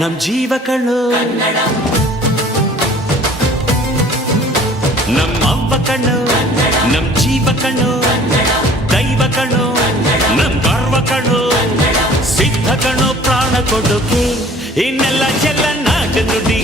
ನಮ್ ಜೀವ ಕಣ್ಣು. ನಮ್ಮ ಅವ್ವ ಕಣ್ಣು, ನಮ್ ಜೀವ ಕಣ್ಣು, ದೈವ ಕಣ್ಣು, ನಮ್ ಗರ್ವ ಕಣ್ಣು. ಸಿದ್ಧ ಕಣ್ಣು ಪ್ರಾಣ ಕೊಡೋಕೆ ಇನ್ನೆಲ್ಲ ಚೆಲ್ಲ ನಾಚ ನುಡಿ.